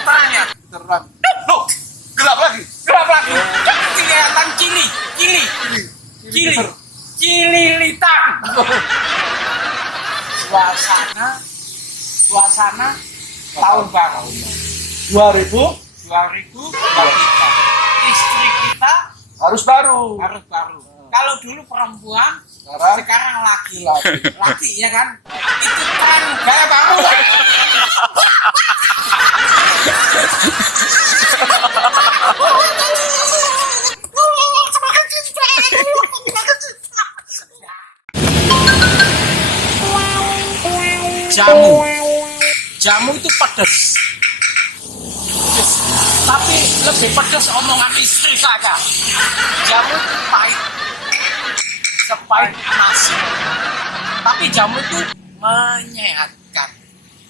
Tanya. Terang. Loh, Gelap lagi. gelap lagi. Kelihatan cililitan. Suasana tahun baru 2023. Istri kita Harus baru. harus baru. Kalau dulu perempuan, Sekarang sekarang laki. laki. Laki ya kan? Itu tren gaya baru. Jamu itu pedas. Tapi lebih pedas omongan istri saja. Jamu itu pahit, sepahit nasi. Tapi jamu itu menyehatkan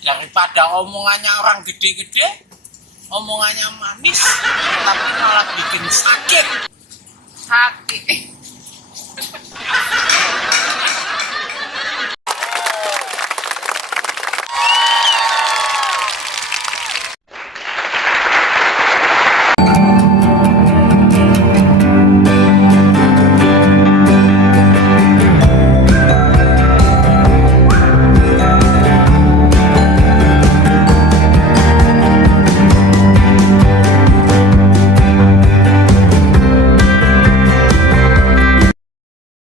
daripada omongannya orang gede-gede, omongannya manis, tapi malah bikin sakit.